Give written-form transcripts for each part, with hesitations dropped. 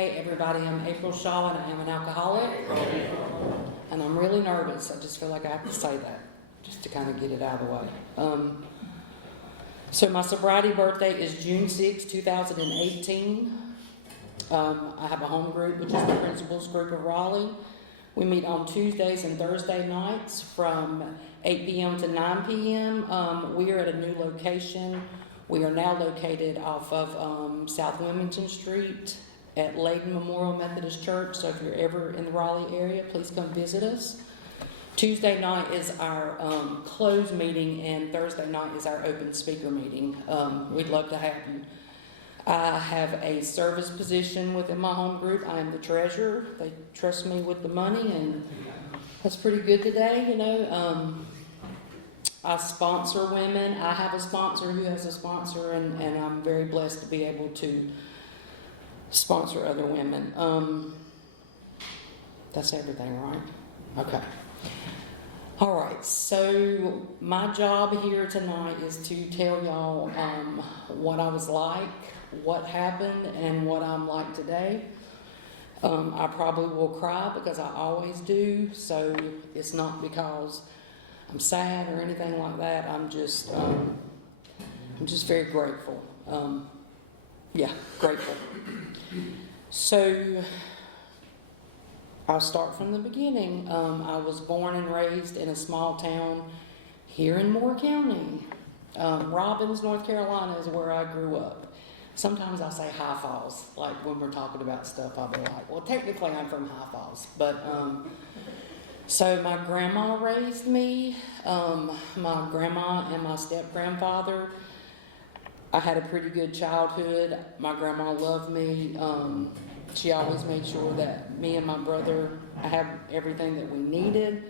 Hey everybody, I'm April Shaw and I am an alcoholic. And I'm really nervous. I just feel like I have to say that just to kind of get it out of the way. So my sobriety birthday is June 6, 2018. I have a home group, which is the Principals Group of Raleigh. We meet on Tuesdays and Thursday nights from 8 p.m. to 9 p.m. We are at a new location. We are now located off of South Wilmington Street at Layden Memorial Methodist Church. So if you're ever in the Raleigh area, please come visit us. Tuesday night is our closed meeting, and Thursday night is our open speaker meeting. We'd love to have you. I have a service position within my home group. I am the treasurer. They trust me with the money, and that's pretty good today, you know. I sponsor women. I have a sponsor who has a sponsor, and I'm very blessed to be able to sponsor other women. That's everything, right? Okay. All right, so my job here tonight is to tell y'all what I was like, what happened, and what I'm like today. I probably will cry because I always do, so it's not because I'm sad or anything like that. I'm just very grateful. Grateful. So I'll start from the beginning. I was born and raised in a small town here in Moore County. Robbins, North Carolina is where I grew up. Sometimes I say High Falls, like when we're talking about stuff, I'll be like, well, technically I'm from High Falls. But, so my grandma raised me, my grandma and my step-grandfather. I had a pretty good childhood. My grandma loved me. She always made sure that me and my brother had everything that we needed.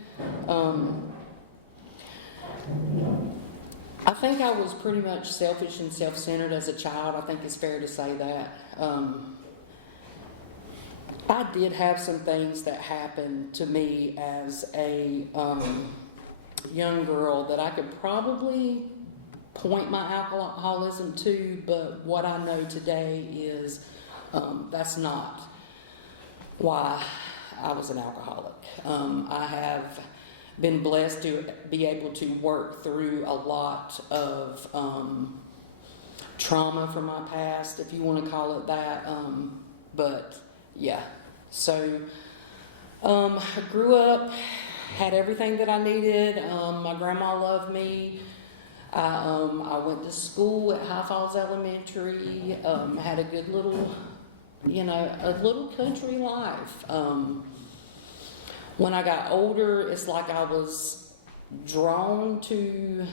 I think I was pretty much selfish and self-centered as a child. I think it's fair to say that. I did have some things that happened to me as a young girl that I could probably point my alcoholism to, but what I know today is that's not why I was an alcoholic. I have been blessed to be able to work through a lot of trauma from my past, if you want to call it that. But yeah, so I grew up, had everything that I needed. My grandma loved me. I went to school at High Falls Elementary, had a good little, a little country life. When I got older, it's like I was drawn to,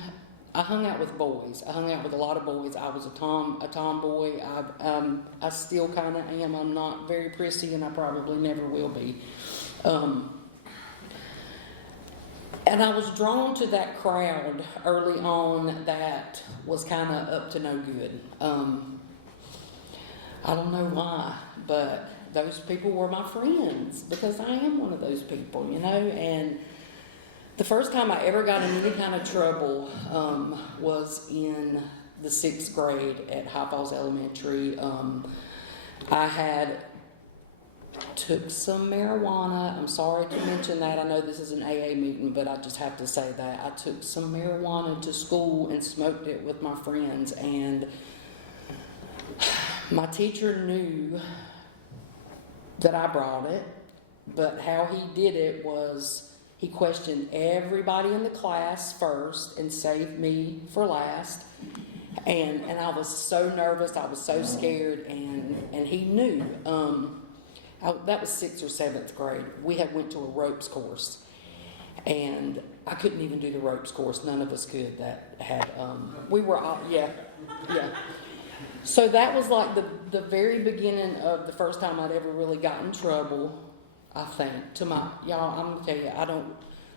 I hung out with boys. I hung out with a lot of boys. I was a tomboy. I still kind of am. I'm not very prissy, and I probably never will be. And I was drawn to that crowd early on that was kind of up to no good. I don't know why, but those people were my friends because I am one of those people, and the first time I ever got in any kind of trouble was in the 6th grade at High Falls Elementary. I had took some marijuana. I'm sorry to mention that. I know this is an AA meeting, but I just have to say that. I took some marijuana to school and smoked it with my friends, and my teacher knew that I brought it, but how he did it was he questioned everybody in the class first and saved me for last. And I was so nervous, I was so scared, and he knew. That was 6th or 7th grade. We had went to a ropes course, and I couldn't even do the ropes course. None of us could. That had we were all yeah. So that was like the very beginning of the first time I'd ever really got in trouble. I think y'all. I'm gonna tell you,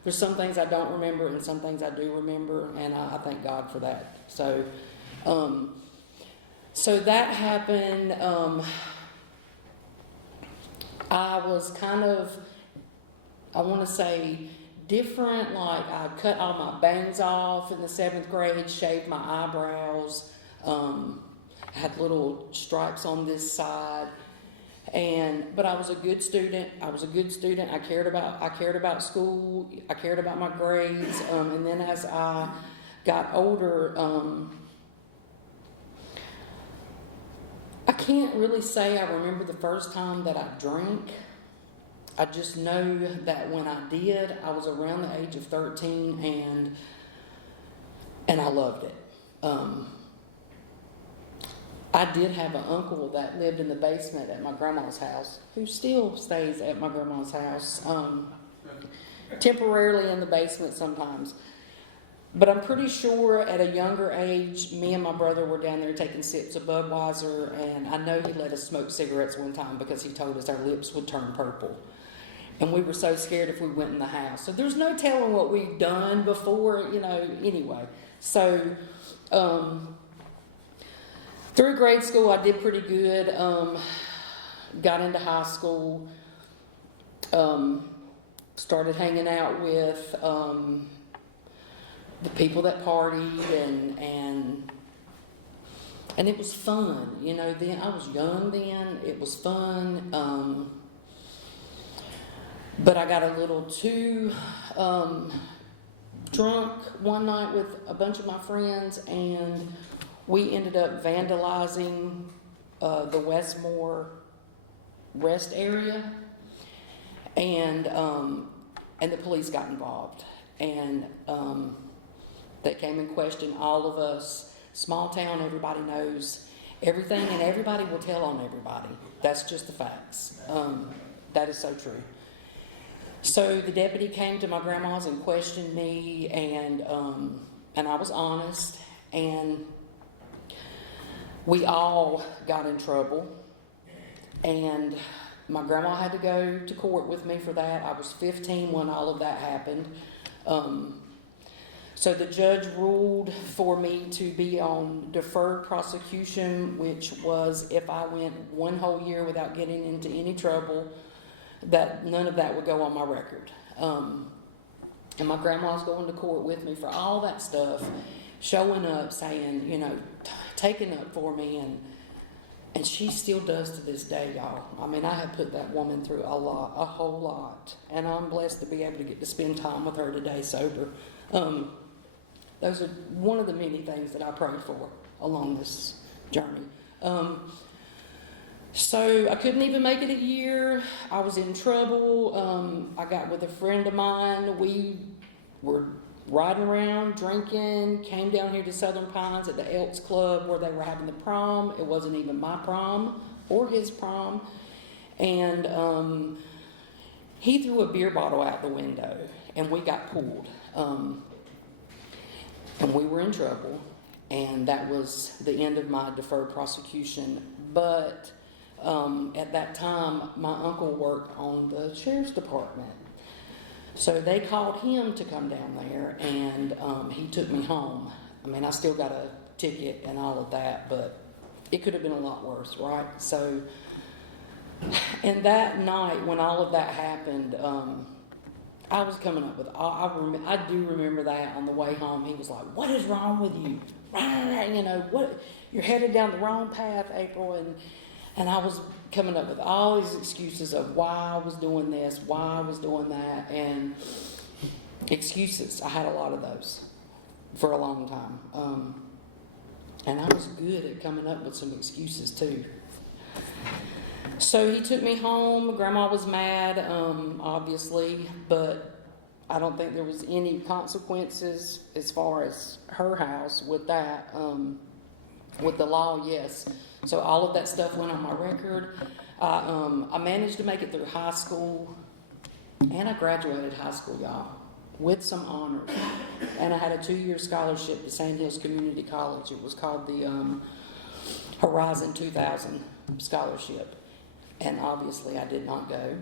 there's some things I don't remember and some things I do remember, and I thank God for that. So, so that happened. I was kind of, I want to say, different. Like I cut all my bangs off in the 7th grade, shaved my eyebrows, had little stripes on this side, But I was a good student. I cared about school. I cared about my grades. And then as I got older, I can't really say I remember the first time that I drank. I just know that when I did, I was around the age of 13, and I loved it. I did have an uncle that lived in the basement at my grandma's house, who still stays at my grandma's house, temporarily in the basement sometimes. But I'm pretty sure at a younger age, me and my brother were down there taking sips of Budweiser, and I know he let us smoke cigarettes one time because he told us our lips would turn purple. And we were so scared if we went in the house. So there's no telling what we've done before, anyway. So through grade school, I did pretty good. Got into high school. Started hanging out with the people that partied, and it was fun. Then I was young then. It was fun. But I got a little too drunk one night with a bunch of my friends, and we ended up vandalizing the Westmore rest area, and the police got involved, and they came and questioned all of us. Small town, everybody knows everything, and everybody will tell on everybody. That's just the facts. That is so true. So the deputy came to my grandma's and questioned me, and I was honest, and we all got in trouble, and my grandma had to go to court with me for that. I was 15 when all of that happened. So the judge ruled for me to be on deferred prosecution, which was if I went one whole year without getting into any trouble, that none of that would go on my record. And my grandma's going to court with me for all that stuff, showing up, saying, taking up for me, and she still does to this day, y'all. I mean, I have put that woman through a whole lot, and I'm blessed to be able to get to spend time with her today sober. Those are one of the many things that I prayed for along this journey. So I couldn't even make it a year. I was in trouble. I got with a friend of mine. We were riding around, drinking, came down here to Southern Pines at the Elks Club where they were having the prom. It wasn't even my prom or his prom. And he threw a beer bottle out the window, and we got pulled. And we were in trouble, and that was the end of my deferred prosecution. But at that time, my uncle worked on the sheriff's department. So they called him to come down there, and he took me home. I mean, I still got a ticket and all of that, but it could have been a lot worse, right? So, and that night when all of that happened, I was coming up with, I do remember that on the way home. He was like, "What is wrong with you? What? You're headed down the wrong path, April." And I was coming up with all these excuses of why I was doing this, why I was doing that, and excuses. I had a lot of those for a long time. And I was good at coming up with some excuses too. So he took me home. Grandma was mad, obviously, but I don't think there was any consequences as far as her house with that. With the law, yes. So all of that stuff went on my record. I managed to make it through high school, and I graduated high school, y'all, with some honors. And I had a 2-year scholarship to Sand Hills Community College. It was called the Horizon 2000 Scholarship. And obviously I did not go.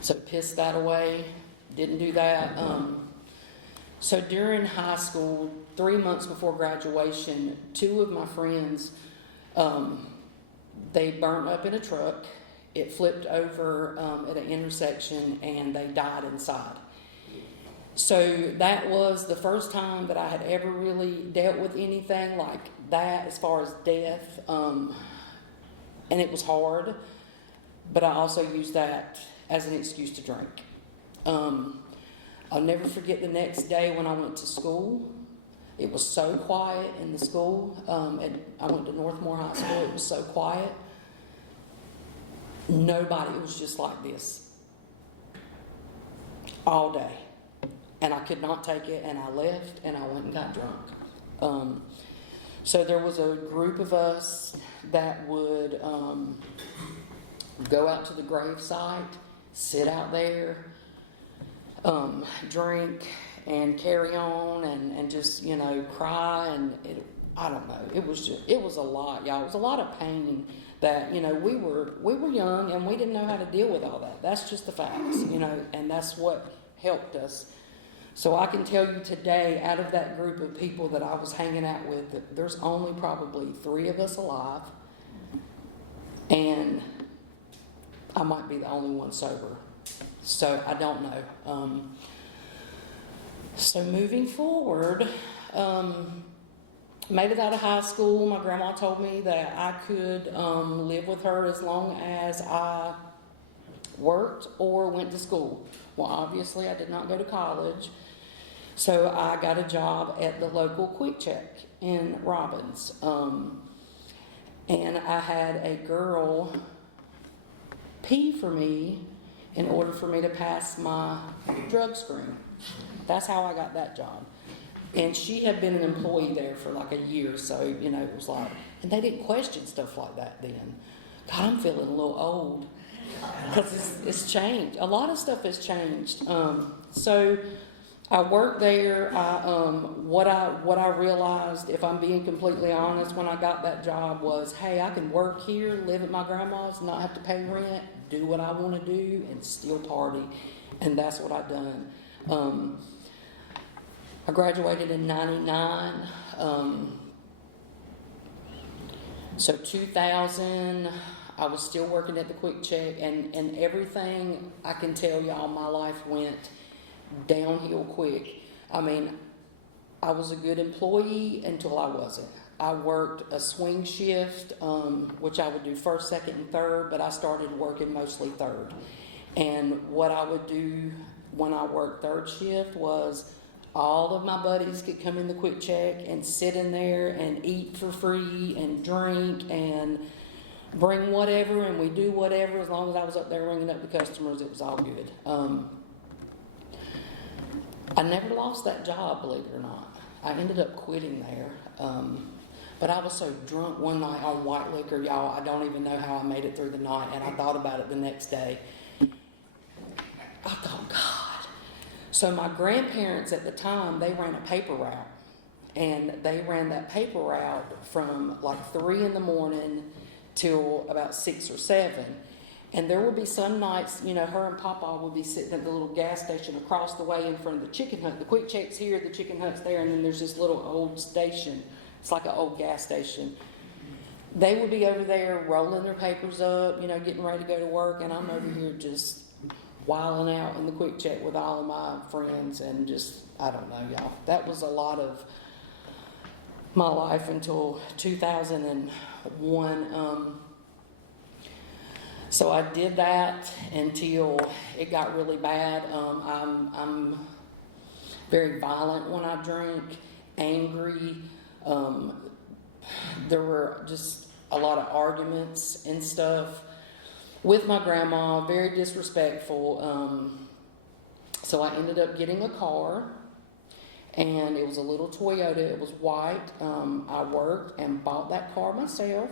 So pissed that away, didn't do that. So during high school, 3 months before graduation, 2 of my friends, they burnt up in a truck. It flipped over at an intersection, and they died inside. So that was the first time that I had ever really dealt with anything like that as far as death. and it was hard, but I also used that as an excuse to drink. I'll never forget the next day when I went to school. It was so quiet in the school. And I went to Northmore High School. It was so quiet. Nobody, it was just like this all day. And I could not take it, and I left, and I went and got drunk. So there was a group of us that would go out to the gravesite, sit out there, drink and carry on and just, you know, cry, and I don't know. It was a lot, y'all. It was a lot of pain that, you know, we were young and we didn't know how to deal with all that. That's just the facts, you know, and that's what helped us. So I can tell you today, out of that group of people that I was hanging out with, that there's only probably 3 of us alive, and I might be the only one sober. So I don't know. So moving forward, made it out of high school. My grandma told me that I could live with her as long as I worked or went to school. Well, obviously I did not go to college. So I got a job at the local Quick Check in Robbins. And I had a girl pee for me in order for me to pass my drug screen. That's how I got that job. And she had been an employee there for like a year, so, you know, it was like, and they didn't question stuff like that then. God, I'm feeling a little old because it's changed. A lot of stuff has changed. So I worked there. What I realized, if I'm being completely honest, when I got that job was, hey, I can work here, live at my grandma's, not have to pay rent, do what I want to do, and still party. And that's what I've done. I graduated in 99. So 2000, I was still working at the Quick Check, and everything, I can tell y'all, my life went downhill quick. I mean, I was a good employee until I wasn't. I worked a swing shift, which I would do first, second, and third, but I started working mostly third. And what I would do when I worked third shift was all of my buddies could come in the Quick Check and sit in there and eat for free and drink and bring whatever, and we do whatever. As long as I was up there ringing up the customers, it was all good. I never lost that job, believe it or not. I ended up quitting there. But I was so drunk one night on white liquor, y'all, I don't even know how I made it through the night, and I thought about it the next day. I thought, God. So my grandparents at the time, they ran a paper route, and they ran that paper route from like 3 in the morning till about 6 or 7. And there would be some nights, you know, her and Papa would be sitting at the little gas station across the way in front of the chicken hut. The Quick Check's here, the chicken hut's there, and then there's this little old station. It's like an old gas station. They would be over there rolling their papers up, you know, getting ready to go to work, and I'm over here just wilding out in the Quick Check with all of my friends, and just, I don't know, y'all. That was a lot of my life until 2001. So I did that until it got really bad. I'm very violent when I drink, angry. There were just a lot of arguments and stuff with my grandma, very disrespectful. So I ended up getting a car, and it was a little Toyota. It was white. I worked and bought that car myself.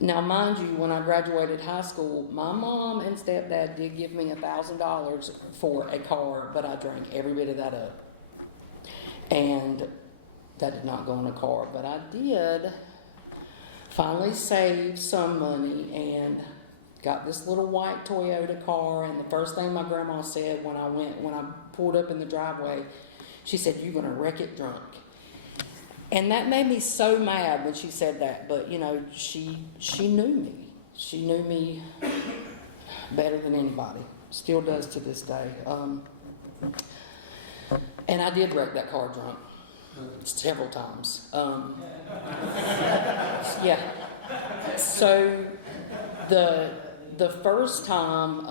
Now, mind you, when I graduated high school, my mom and stepdad did give me $1,000 for a car, but I drank every bit of that up. And that did not go in a car, but I did finally save some money and got this little white Toyota car. And the first thing my grandma said when I pulled up in the driveway, she said, "You're going to wreck it drunk." And that made me so mad when she said that, but you know, she knew me. She knew me better than anybody. Still does to this day. And I did wreck that car drunk several times. Yeah. So The first time,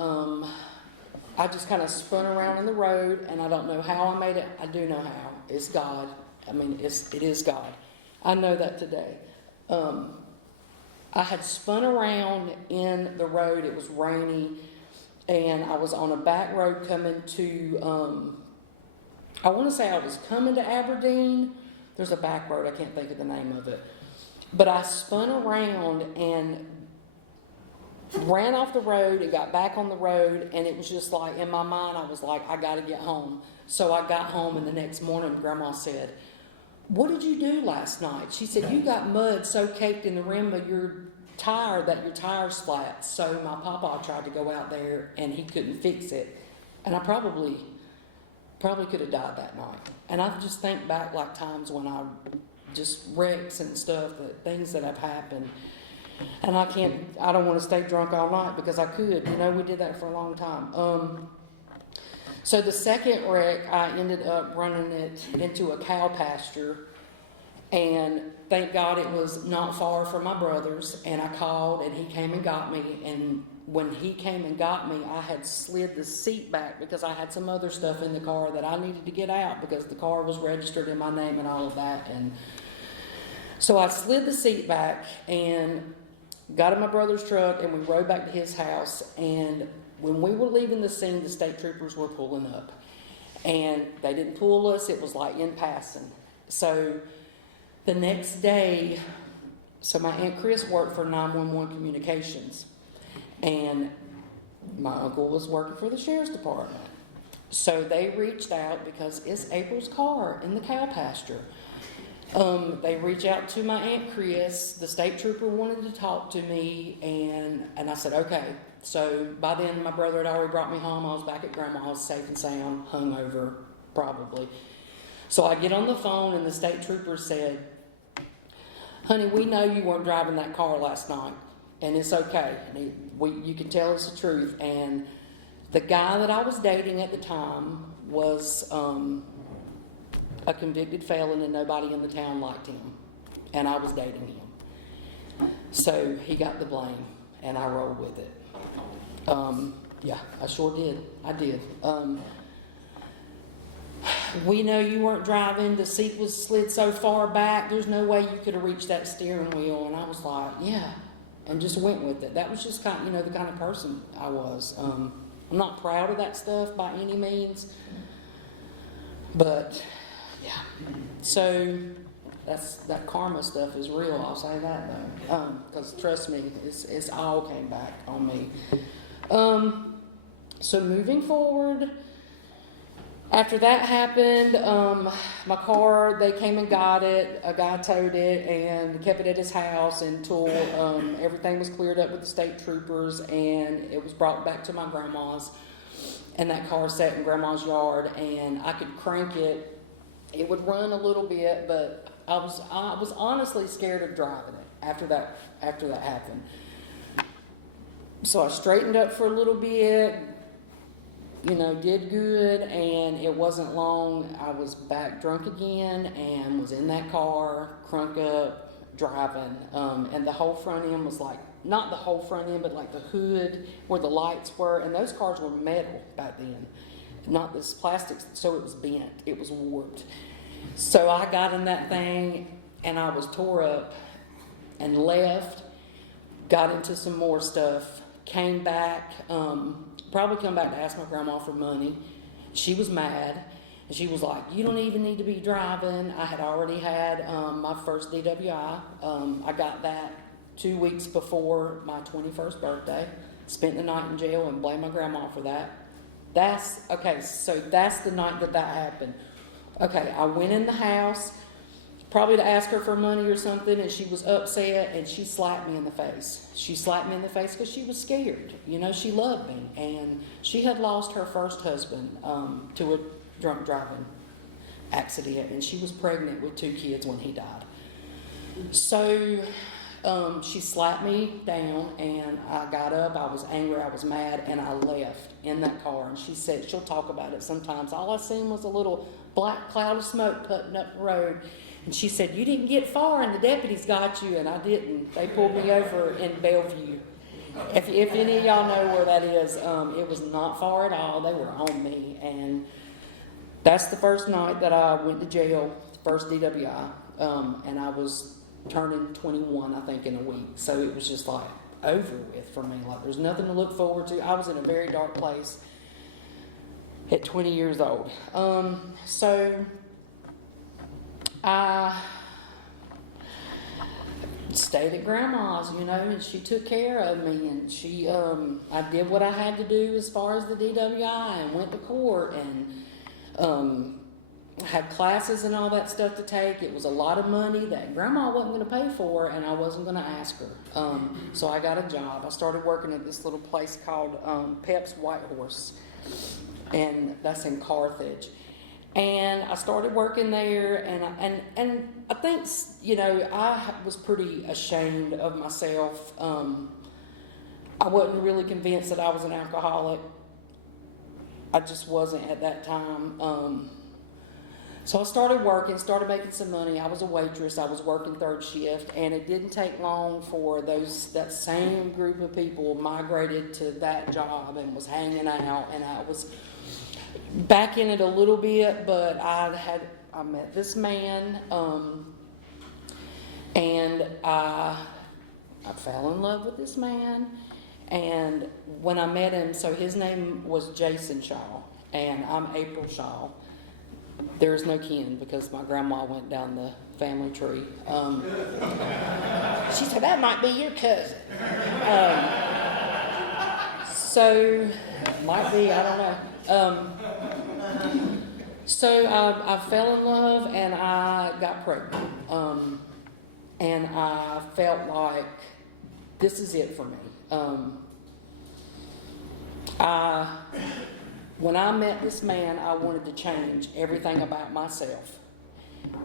I just kind of spun around in the road, and I don't know how I made it. I do know how. It's God. I mean, it is God. I know that today. I had spun around in the road. It was rainy, and I was on a back road coming to, I want to say I was coming to Aberdeen. There's a back road. I can't think of the name of it. But I spun around and ran off the road and got back on the road, and it was just like, in my mind, I was like, I got to get home. So I got home, and the next morning, Grandma said, "What did you do last night?" She said, "You got mud so caked in the rim of your tire that your tire's flat." So my papa tried to go out there, and he couldn't fix it. And I probably could have died that night. And I just think back like times when I just wrecks and stuff, things that have happened. And I don't want to stay drunk all night because I could. We did that for a long time. So the second wreck, I ended up running it into a cow pasture. And thank God it was not far from my brother's. And I called, and he came and got me. And when he came and got me, I had slid the seat back because I had some other stuff in the car that I needed to get out because the car was registered in my name and all of that. And so I slid the seat back and got in my brother's truck, and we rode back to his house. And when we were leaving the scene, the state troopers were pulling up. And they didn't pull us. It was like in passing. So the next day, so my Aunt Chris worked for 911 Communications. And my uncle was working for the sheriff's department. So they reached out because it's April's car in the cow pasture. They reached out to my Aunt Chris. The state trooper wanted to talk to me, and I said, okay. So by then, my brother had already brought me home. I was back at Grandma's, safe and sound, hungover, probably. So I get on the phone, and the state trooper said, "Honey, we know you weren't driving that car last night, and it's okay. You can tell us the truth." And the guy that I was dating at the time was a convicted felon, and nobody in the town liked him, and I was dating him. So he got the blame, and I rolled with it. Yeah, I sure did. I did. "We know you weren't driving. The seat was slid so far back. There's no way you could have reached that steering wheel." And I was like, yeah, and just went with it. That was just kind of, the kind of person I was. I'm not proud of that stuff by any means, but yeah. So that karma stuff is real. I'll say that though, because trust me, it's all came back on me. So moving forward, after that happened, my car, they came and got it. A guy towed it and kept it at his house until everything was cleared up with the state troopers, and it was brought back to my grandma's. And that car sat in Grandma's yard, and I could crank it. It would run a little bit, but I was honestly scared of driving it after that happened. So I straightened up for a little bit, did good, and it wasn't long. I was back drunk again and was in that car, crunk up, driving. And the whole front end was like, not the whole front end, but like the hood where the lights were. And those cars were metal back then, not this plastic, so it was bent. It was warped. So I got in that thing, and I was tore up and left, got into some more stuff, came back, probably come back to ask my grandma for money. She was mad, and she was like, "You don't even need to be driving." I had already had my first DWI. I got that 2 weeks before my 21st birthday. Spent the night in jail and blamed my grandma for that. So that's the night that happened. Okay, I went in the house, probably to ask her for money or something, and she was upset, and she slapped me in the face. She slapped me in the face because she was scared. She loved me, and she had lost her first husband to a drunk driving accident, and she was pregnant with 2 kids when he died. So she slapped me down, and I got up. I was angry, I was mad, and I left in that car. And she said she'll talk about it sometimes. All I seen was a little black cloud of smoke putting up the road. And she said, "You didn't get far, and the deputies got you." And I didn't. They pulled me over in Bellevue. If any of y'all know where that is, it was not far at all. They were on me, and that's the first night that I went to jail, first DWI, and I was turning 21, I think, in a week. So it was just like over with for me. Like there's nothing to look forward to. I was in a very dark place at 20 years old. So I stayed at grandma's, and she took care of me, and she, I did what I had to do as far as the DWI, and went to court, and had classes and all that stuff to take. It was a lot of money that grandma wasn't going to pay for, and I wasn't going to ask her. So I got a job. I started working at this little place called Pep's White Horse, and that's in Carthage. And I started working there, and I think, I was pretty ashamed of myself. I wasn't really convinced that I was an alcoholic. I just wasn't at that time. So I started working, started making some money. I was a waitress. I was working third shift, and it didn't take long for that same group of people migrated to that job and was hanging out, and I was back in it a little bit, but I met this man, and I fell in love with this man. And when I met him, so his name was Jason Shaw, and I'm April Shaw. There's no kin because my grandma went down the family tree. She said, that might be your cousin. So, might be, I don't know. So I fell in love and I got pregnant. And I felt like this is it for me. When I met this man, I wanted to change everything about myself.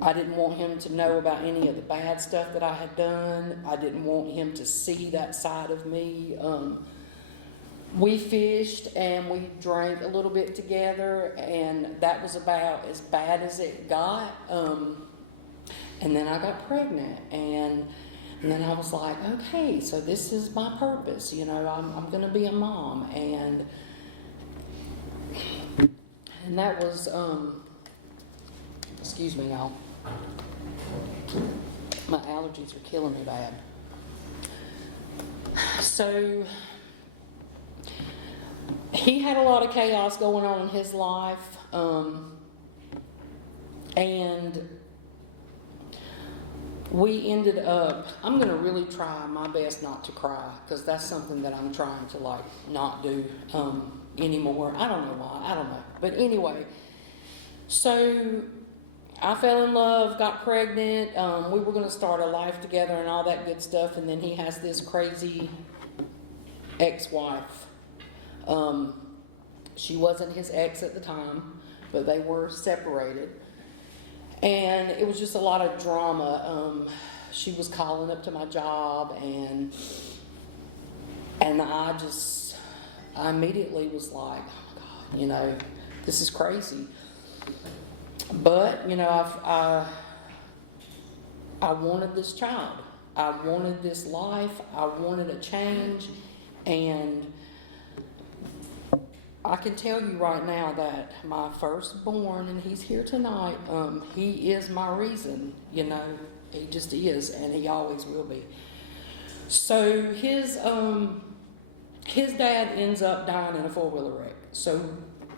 I didn't want him to know about any of the bad stuff that I had done. I didn't want him to see that side of me. We fished and we drank a little bit together, and that was about as bad as it got. And then I got pregnant, and then I was like, okay, so this is my purpose. I'm going to be a mom, and that was, excuse me, y'all. My allergies are killing me bad. So he had a lot of chaos going on in his life, and we ended up, I'm going to really try my best not to cry, because that's something that I'm trying to not do anymore. I don't know why, I don't know. But anyway, so I fell in love, got pregnant, we were going to start a life together and all that good stuff, and then he has this crazy ex-wife. She wasn't his ex at the time, but they were separated. And it was just a lot of drama. She was calling up to my job, and I immediately was like, oh my God, this is crazy. But, I wanted this child. I wanted this life. I wanted a change. And I can tell you right now that my firstborn, and he's here tonight, he is my reason, he just is, and he always will be. So his dad ends up dying in a four-wheeler wreck. So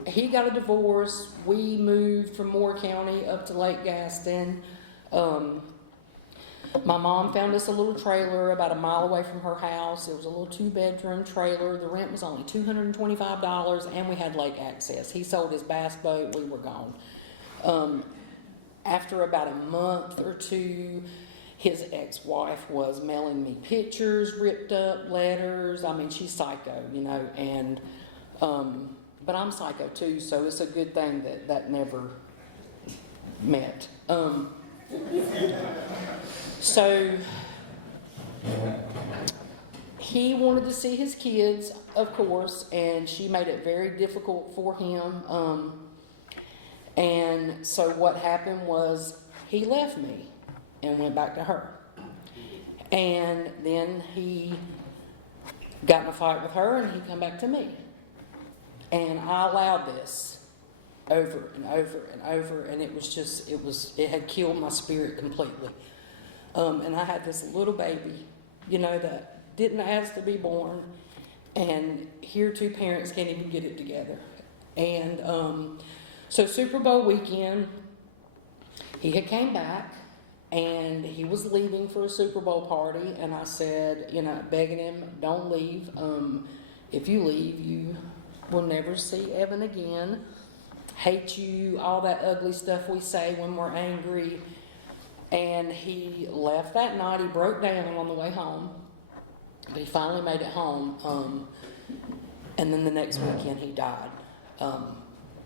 he got a divorce. We moved from Moore County up to Lake Gaston. My mom found us a little trailer about a mile away from her house. It was a little 2-bedroom trailer. The rent was only $225, and we had lake access. He sold his bass boat. We were gone. After about a month or two, his ex-wife was mailing me pictures, ripped up letters. I mean, she's psycho, and but I'm psycho too, so it's a good thing that never met. So he wanted to see his kids, of course, and she made it very difficult for him. And so what happened was he left me and went back to her. And then he got in a fight with her, and he come back to me. And I allowed this over and over and over, and it had killed my spirit completely. And I had this little baby, that didn't ask to be born, and here two parents can't even get it together. And so Super Bowl weekend, he had came back, and he was leaving for a Super Bowl party, and I said, begging him, don't leave. If you leave, you will never see Evan again. Hate you, all that ugly stuff we say when we're angry. And he left that night. He broke down on the way home, but he finally made it home. And then the next weekend he died,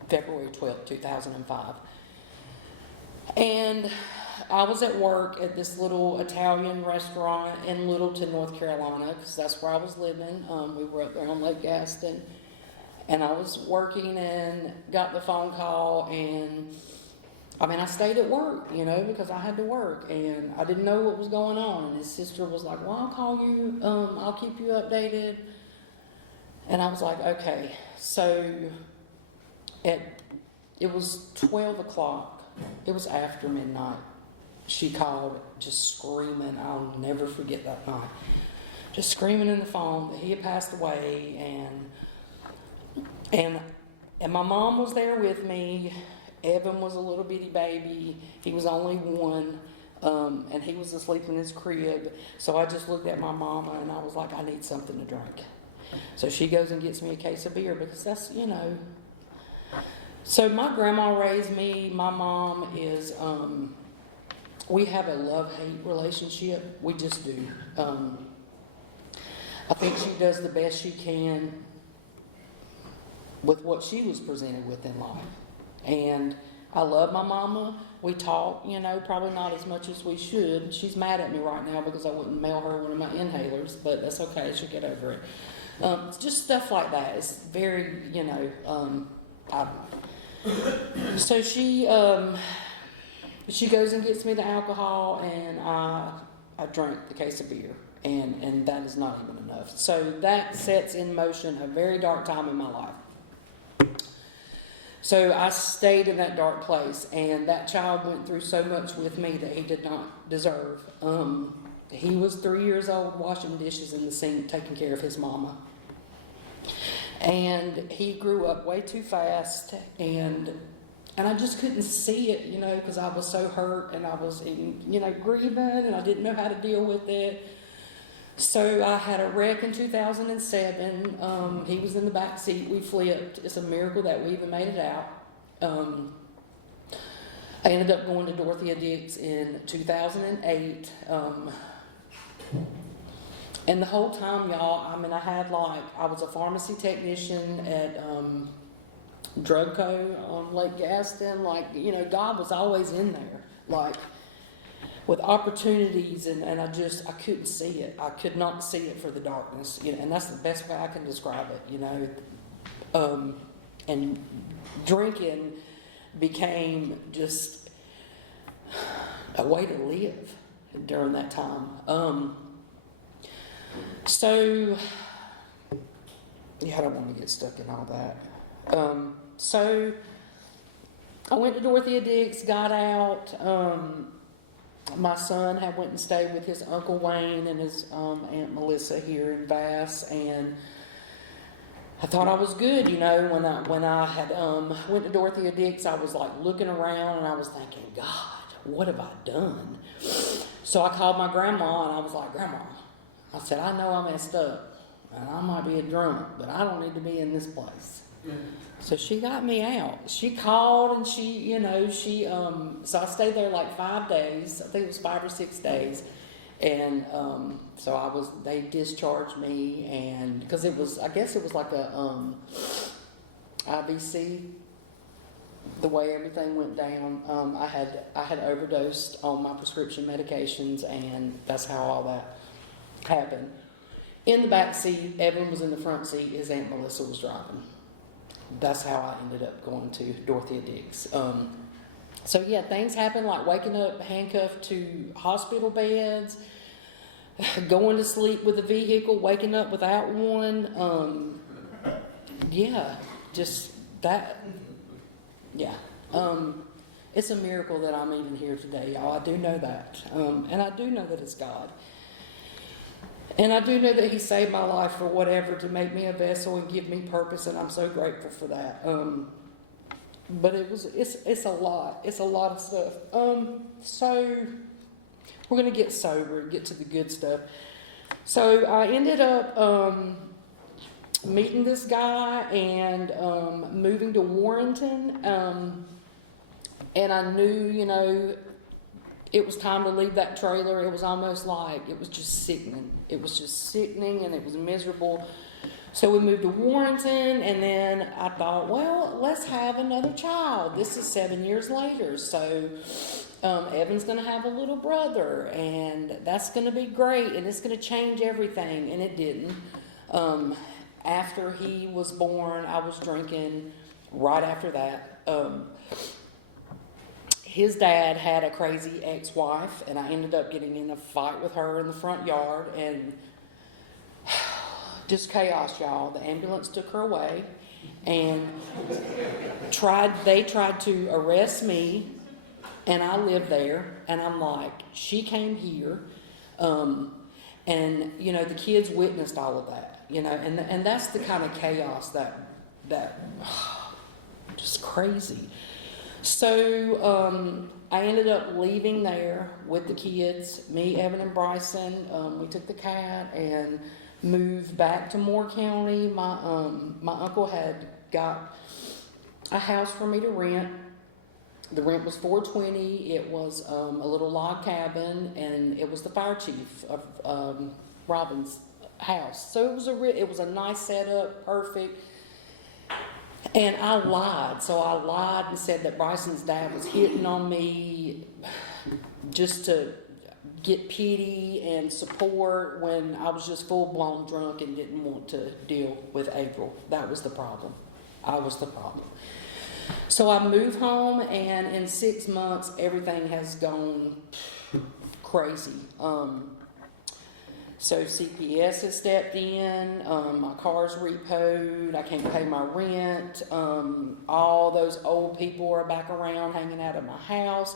February 12th, 2005. And I was at work at this little Italian restaurant in Littleton, North Carolina, because that's where I was living. We were up there on Lake Gaston. And I was working and got the phone call, and I stayed at work, because I had to work, and I didn't know what was going on. And his sister was like, well, I'll call you, I'll keep you updated. And I was like, okay. So it was 12 o'clock. It was after midnight. She called just screaming. I'll never forget that night. Just screaming in the phone that he had passed away, and my mom was there with me. Evan was a little bitty baby. He was only one, and he was asleep in his crib. So I just looked at my mama, and I was like, I need something to drink. So she goes and gets me a case of beer, because that's, So my grandma raised me. My mom is, we have a love-hate relationship. We just do. I think she does the best she can with what she was presented with in life. And I love my mama. We talk, probably not as much as we should. She's mad at me right now because I wouldn't mail her one of my inhalers, but that's okay. She'll get over it. It's just stuff like that. It's very, So she goes and gets me the alcohol, and I drank the case of beer, and that is not even enough. So that sets in motion a very dark time in my life. So I stayed in that dark place, and that child went through so much with me that he did not deserve. He was 3 years old, washing dishes in the sink, taking care of his mama. And he grew up way too fast, and I just couldn't see it, because I was so hurt, and I was, grieving, and I didn't know how to deal with it. So I had a wreck in 2007. He was in the back seat. We flipped. It's a miracle that we even made it out. I ended up going to Dorothea Dix in 2008. And the whole time, y'all, I was a pharmacy technician at Drugco on Lake Gaston. God was always in there, with opportunities, and I couldn't see it. I could not see it for the darkness, and that's the best way I can describe it, and drinking became just a way to live during that time. So, I don't want to get stuck in all that. So, I went to Dorothea Dix, got out. My son had went and stayed with his Uncle Wayne and his Aunt Melissa here in Bass, and I thought I was good, when I had went to Dorothea Dix. I was looking around, and I was thinking, God, what have I done? So I called my grandma, and I was like, Grandma, I said, I know I messed up, and I might be a drunk, but I don't need to be in this place. So she got me out. She called, and so I stayed there 5 days. I think it was 5 or 6 days. And so they discharged me, and because I guess it was like a IVC, the way everything went down. I had overdosed on my prescription medications, and that's how all that happened. In the back seat, Evan was in the front seat. His Aunt Melissa was driving. That's how I ended up going to Dorothea Dix. So yeah, things happen, waking up handcuffed to hospital beds, going to sleep with a vehicle, waking up without one. Yeah, just that. Yeah. It's a miracle that I'm even here today, y'all. I do know that. And I do know that it's God. And I do know that He saved my life for whatever, to make me a vessel and give me purpose, and I'm so grateful for that. But it's a lot. It's a lot of stuff. So we're going to get sober and get to the good stuff. So I ended up meeting this guy and moving to Warrenton. And I knew, it was time to leave that trailer. It was almost like, it was just sickening. It was just sickening and it was miserable. So we moved to Warrenton, and then I thought, well, let's have another child. This is 7 years later. So Evan's going to have a little brother, and that's going to be great, and it's going to change everything. And it didn't. After he was born, I was drinking right after that. His dad had a crazy ex-wife, and I ended up getting in a fight with her in the front yard, and just chaos, y'all. The ambulance took her away, and they tried to arrest me, and I lived there, and I'm like, she came here, and the kids witnessed all of that, and that's the kind of chaos that just crazy. So I ended up leaving there with the kids, me, Evan, and Bryson. We took the cat and moved back to Moore County. My uncle had got a house for me to rent. The rent was $420. It was a little log cabin, and it was the fire chief of Robin's house. So it was a nice setup, perfect. And I lied. So I lied and said that Bryson's dad was hitting on me just to get pity and support when I was just full-blown drunk and didn't want to deal with April. That was the problem. I was the problem. So I moved home, and in 6 months, everything has gone crazy. So CPS has stepped in, my car's repoed, I can't pay my rent, all those old people are back around hanging out at my house.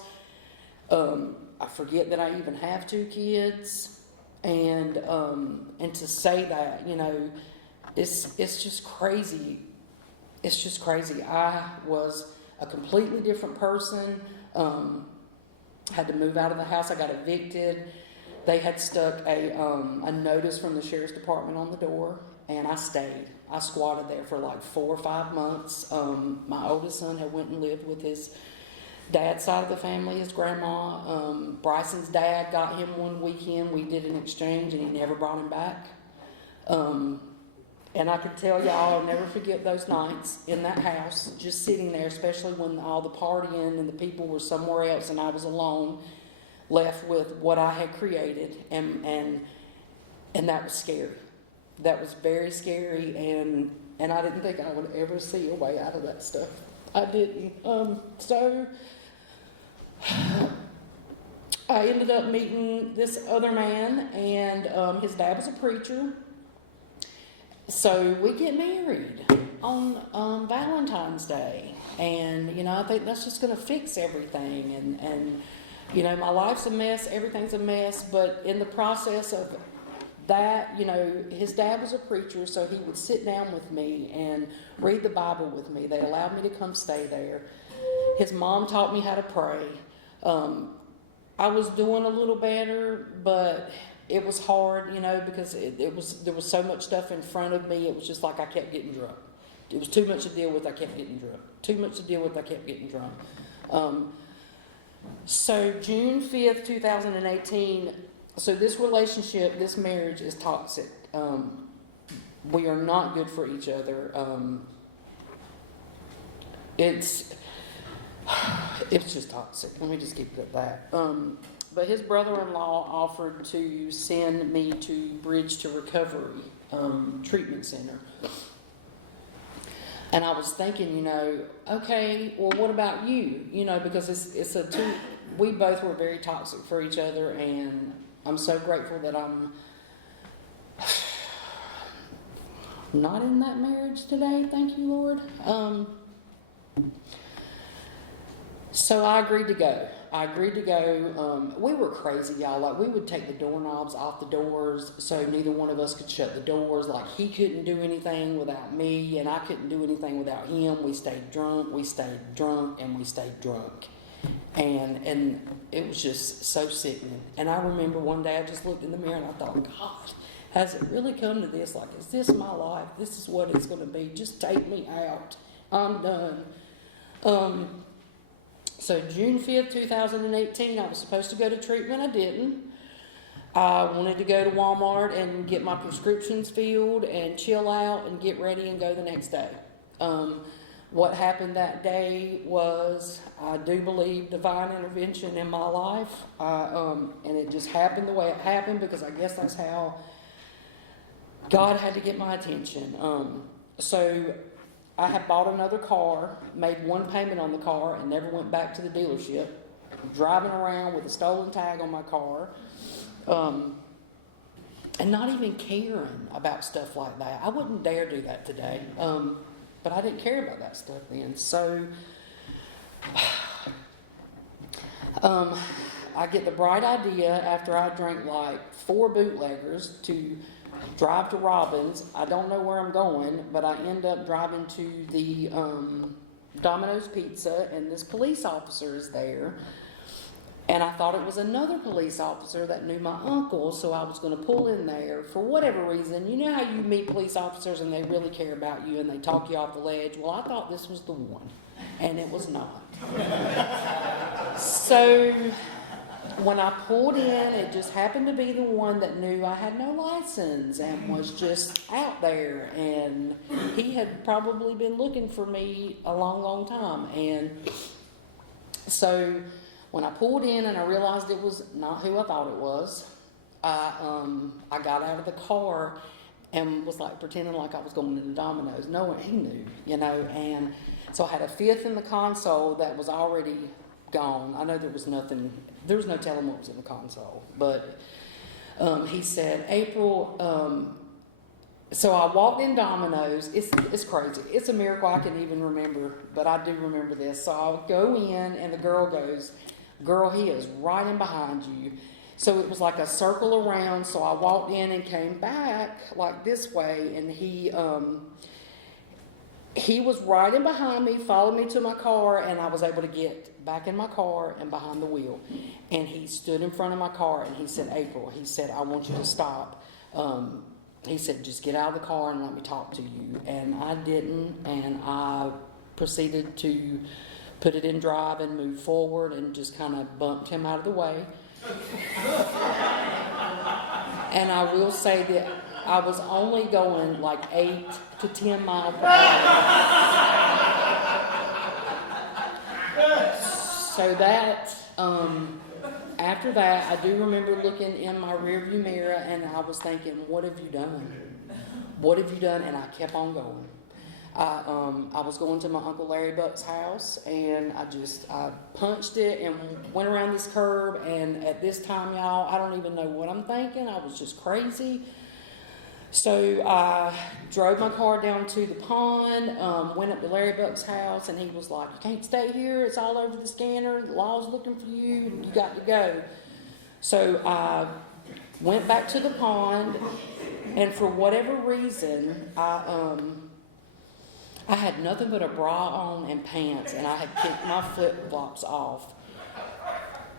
I forget that I even have 2 kids, and to say that, it's just crazy. It's just crazy. I was a completely different person, had to move out of the house, I got evicted. They had stuck a notice from the sheriff's department on the door, and I stayed. I squatted there for like 4 or 5 months. My oldest son had went and lived with his dad's side of the family, his grandma. Bryson's dad got him one weekend. We did an exchange, and he never brought him back. And I could tell y'all, I'll never forget those nights in that house, just sitting there, especially when all the partying and the people were somewhere else and I was alone, left with what I had created, and that was scary. That was very scary, and I didn't think I would ever see a way out of that stuff. I didn't. So I ended up meeting this other man, and his dad was a preacher. So we get married on Valentine's Day, and I think that's just going to fix everything, and my life's a mess, everything's a mess, but in the process of that, his dad was a preacher, so he would sit down with me and read the Bible with me. They allowed me to come stay there. His mom taught me how to pray. I was doing a little better, but it was hard, because there was so much stuff in front of me. It was just like I kept getting drunk. It was too much to deal with, I kept getting drunk. Too much to deal with, I kept getting drunk. So June 5th, 2018, so this relationship, this marriage is toxic. We are not good for each other. It's just toxic. Let me just keep it at that. But his brother-in-law offered to send me to Bridge to Recovery treatment center. And I was thinking, okay, well, what about you? Because we both were very toxic for each other, and I'm so grateful that I'm not in that marriage today. Thank you, Lord. So I agreed to go. We were crazy, y'all. Like, we would take the doorknobs off the doors so neither one of us could shut the doors. Like, he couldn't do anything without me, and I couldn't do anything without him. We stayed drunk, and we stayed drunk. And it was just so sickening. And I remember one day I just looked in the mirror and I thought, God, has it really come to this? Like, is this my life? This is what it's going to be. Just take me out. I'm done. So June 5th, 2018, I was supposed to go to treatment. I didn't. I wanted to go to Walmart and get my prescriptions filled and chill out and get ready and go the next day. What happened that day was, I do believe, divine intervention in my life. And it just happened the way it happened, because I guess that's how God had to get my attention. So I had bought another car, made one payment on the car, and never went back to the dealership. Driving around with a stolen tag on my car, and not even caring about stuff like that. I wouldn't dare do that today, but I didn't care about that stuff then. So I get the bright idea, after I drank like 4 bootleggers, to drive to Robbins. I don't know where I'm going, but I end up driving to the Domino's Pizza, and this police officer is there. And I thought it was another police officer that knew my uncle, so I was going to pull in there for whatever reason. You know how you meet police officers and they really care about you and they talk you off the ledge? Well, I thought this was the one, and it was not. So when I pulled in, it just happened to be the one that knew I had no license and was just out there, and he had probably been looking for me a long, long time. And so when I pulled in and I realized it was not who I thought it was, I got out of the car and was like pretending like I was going to the Domino's. No one, he knew, you know. And so I had a 5th in the console that was already gone. I know there was no telling what was in the console, but he said, April, so I walked in Domino's. It's crazy. It's a miracle I can even remember, but I do remember this. So I'll go in, and the girl goes, "Girl, he is right in behind you." So it was like a circle around. So I walked in and came back like this way, and he was right in behind me, followed me to my car, and I was able to get back in my car and behind the wheel. And he stood in front of my car, and he said, "April," he said, "I want you to stop." He said, "Just get out of the car and let me talk to you." And I didn't, and I proceeded to put it in drive and move forward and just kind of bumped him out of the way. And I will say that I was only going like 8 to 10 miles per hour. So that, after that, I do remember looking in my rearview mirror, and I was thinking, what have you done? What have you done? And I kept on going. I was going to my Uncle Larry Buck's house, and I punched it and went around this curb, and at this time, y'all, I don't even know what I'm thinking. I was just crazy. So I drove my car down to the pond, went up to Larry Buck's house, and he was like, "You can't stay here. It's all over the scanner. The law's looking for you. You got to go." So I went back to the pond, and for whatever reason, I had nothing but a bra on and pants, and I had kicked my flip-flops off.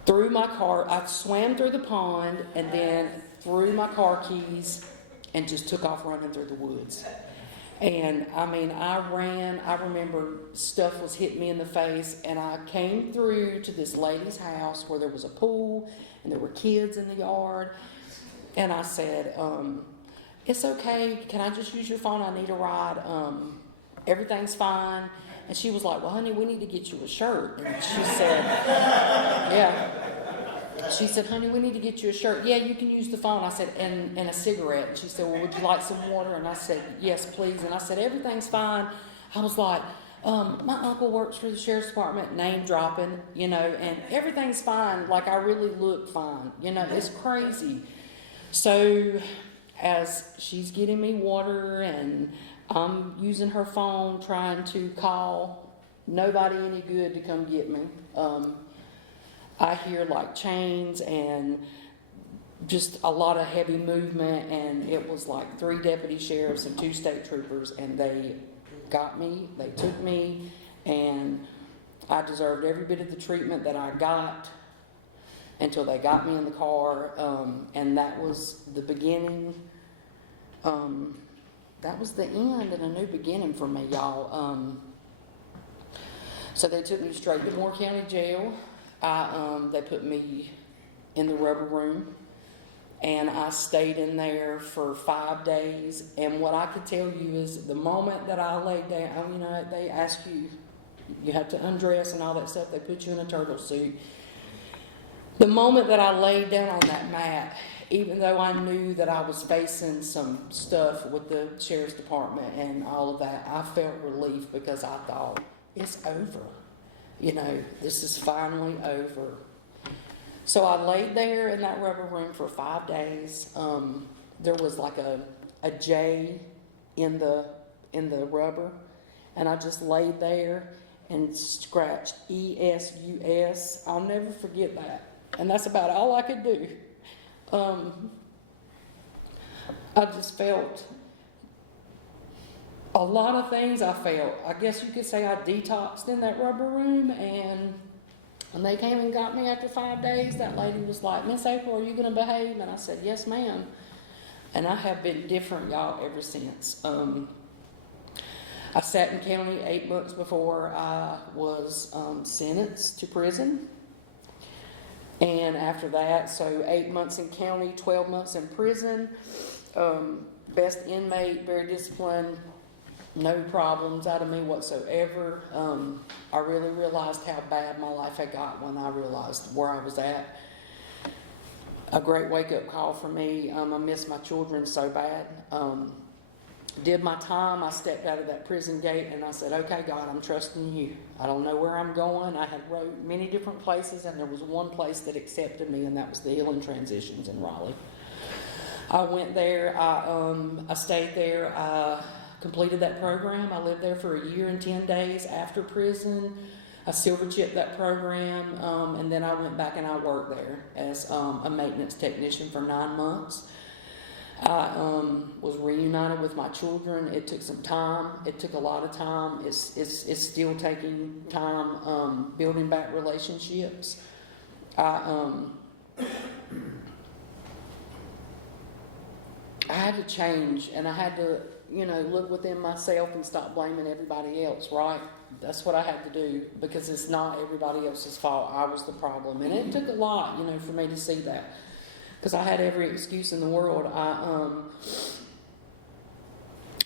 Threw my car, I swam through the pond, and then threw my car keys and just took off running through the woods. And I mean, I ran. I remember stuff was hitting me in the face, and I came through to this lady's house where there was a pool and there were kids in the yard. And I said, "It's okay. Can I just use your phone? I need a ride. Everything's fine." And she was like, "Well, honey, we need to get you a shirt." And she said, "Yeah." She said, "Honey, we need to get you a shirt." "Yeah, you can use the phone." I said, and a cigarette. And she said, "Well, would you like some water?" And I said, "Yes, please." And I said, "Everything's fine." I was like, my uncle works for the sheriff's department, name dropping, you know, and everything's fine. Like, I really look fine, you know, it's crazy. So, as she's getting me water and I'm using her phone trying to call nobody any good to come get me, I hear like chains and just a lot of heavy movement, and it was like 3 deputy sheriffs and 2 state troopers, and they got me, they took me, and I deserved every bit of the treatment that I got until they got me in the car, and that was the beginning. That was the end and a new beginning for me, y'all. So they took me straight to Moore County Jail. They put me in the rubber room, and I stayed in there for 5 days. And what I could tell you is the moment that I laid down, you know, they ask you, you have to undress and all that stuff. They put you in a turtle suit. The moment that I laid down on that mat, even though I knew that I was facing some stuff with the sheriff's department and all of that, I felt relief because I thought, it's over. You know, this is finally over. So I laid there in that rubber room for 5 days. There was like a J in the rubber, and I just laid there and scratched ESUS. I'll never forget that. And that's about all I could do. I just felt a lot of things. I guess you could say I detoxed in that rubber room, and when they came and got me after 5 days, that lady was like, "Miss April, are you going to behave?" And I said, "Yes, ma'am." And I have been different, y'all, ever since. I sat in county 8 months before I was sentenced to prison. And after that, so 8 months in county, 12 months in prison. Best inmate, very disciplined, no problems out of me whatsoever. I really realized how bad my life had got when I realized where I was at. A great wake-up call for me. I miss my children so bad. Did my time. I stepped out of that prison gate and I said, "Okay, God, I'm trusting you. I don't know where I'm going." I had wrote many different places, and there was one place that accepted me, and that was the Healing Transitions in Raleigh. I went there. I stayed there. I completed that program. I lived there for 1 year and 10 days after prison. I silver chipped that program, and then I went back and I worked there as a maintenance technician for 9 months. I was reunited with my children. It took some time. It took a lot of time. It's still taking time building back relationships. I had to change, and I had to, look within myself and stop blaming everybody else, right? That's what I had to do, because it's not everybody else's fault. I was the problem. And it took a lot, for me to see that, because I had every excuse in the world.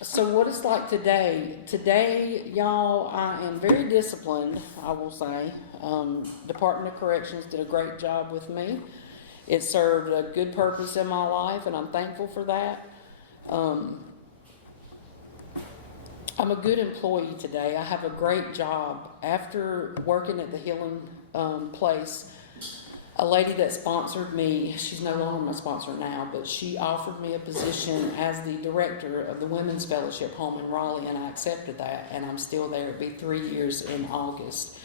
So what it's like today. Today, y'all, I am very disciplined, I will say. Department of Corrections did a great job with me. It served a good purpose in my life, and I'm thankful for that. I'm a good employee today. I have a great job. After working at the Healing place, a lady that sponsored me, she's no longer my sponsor now, but she offered me a position as the director of the Women's Fellowship Home in Raleigh, and I accepted that, and I'm still there. It'll be 3 years in August.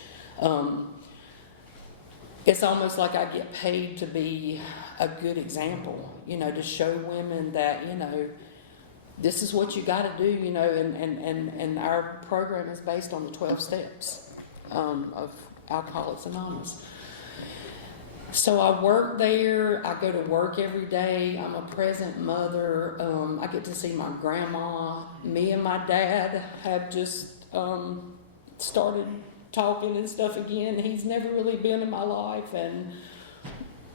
It's almost like I get paid to be a good example, to show women that, this is what you got to do, and our program is based on the 12 steps of Alcoholics Anonymous. So I work there. I go to work every day. I'm a present mother. I get to see my grandma. Me and my dad have just started talking and stuff again. He's never really been in my life, and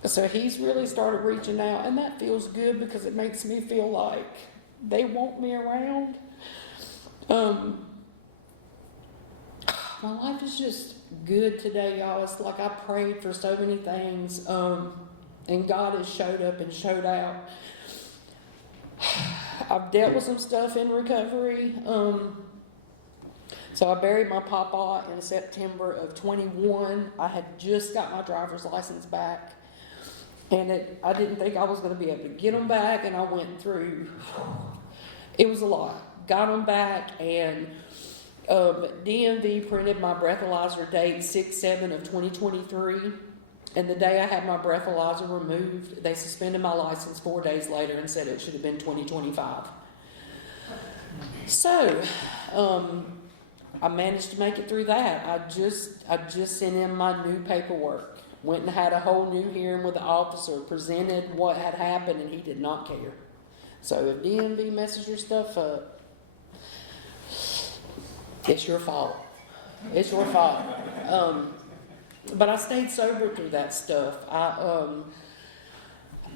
so he's really started reaching out, and that feels good because it makes me feel like they want me around. My life is just good today, y'all. It's like I prayed for so many things, and God has showed up and showed out. I've dealt with some stuff in recovery. So I buried my papa in September of 21. I had just got my driver's license back. And I didn't think I was going to be able to get them back. And I went through, it was a lot. Got them back, and DMV printed my breathalyzer date 6/7 of 2023. And the day I had my breathalyzer removed, they suspended my license 4 days later and said it should have been 2025. So, I managed to make it through that. I just sent in my new paperwork. Went and had a whole new hearing with the officer, presented what had happened, and he did not care. So if DMV messes your stuff up, it's your fault. It's your fault. But I stayed sober through that stuff.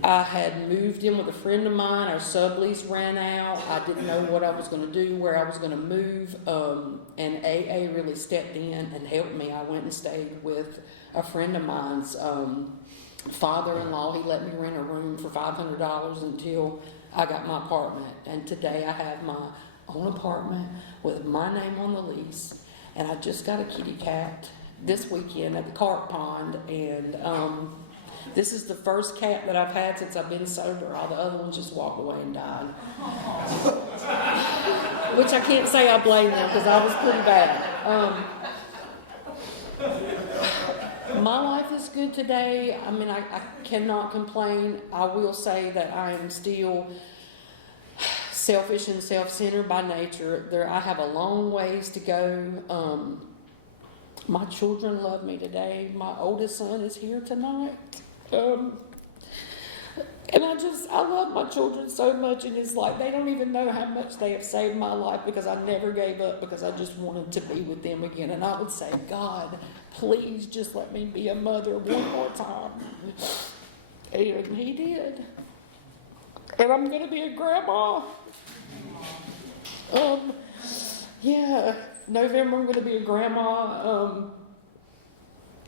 I had moved in with a friend of mine. Our sublease ran out. I didn't know what I was going to do, where I was going to move. And AA really stepped in and helped me. I went and stayed with a friend of mine's father-in-law. He let me rent a room for $500 until I got my apartment. And today I have my own apartment with my name on the lease. And I just got a kitty cat this weekend at the carp pond. And this is the first cat that I've had since I've been sober. All the other ones just walked away and died. Which I can't say I blame them, because I was pretty bad. My life is good today. I mean, I cannot complain. I will say that I am still selfish and self-centered by nature. I have a long ways to go. My children love me today. My oldest son is here tonight. And I love my children so much, and it's like they don't even know how much they have saved my life, because I never gave up, because I just wanted to be with them again. And I would say, God, please just let me be a mother one more time. And he did. And I'm going to be a grandma. November I'm going to be a grandma.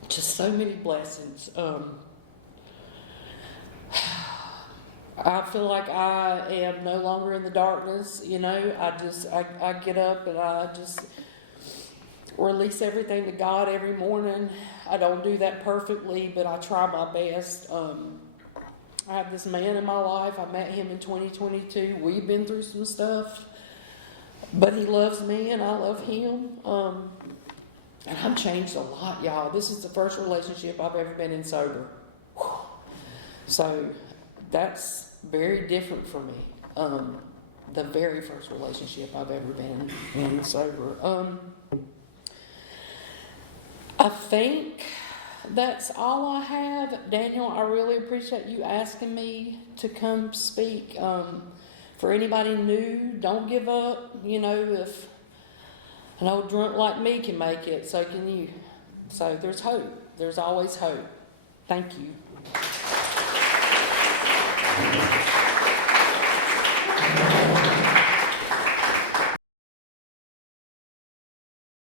Just so many blessings. I feel like I am no longer in the darkness, you know. I get up and I just release everything to God every morning. I don't do that perfectly, but I try my best. I have this man in my life. I met him in 2022. We've been through some stuff, but he loves me and I love him. And I've changed a lot, y'all. This is the first relationship I've ever been in sober. So that's very different for me. The very first relationship I've ever been in sober. I think that's all I have. Daniel, I really appreciate you asking me to come speak. For anybody new, don't give up. You know, if an old drunk like me can make it, so can you. So there's hope. There's always hope. Thank you.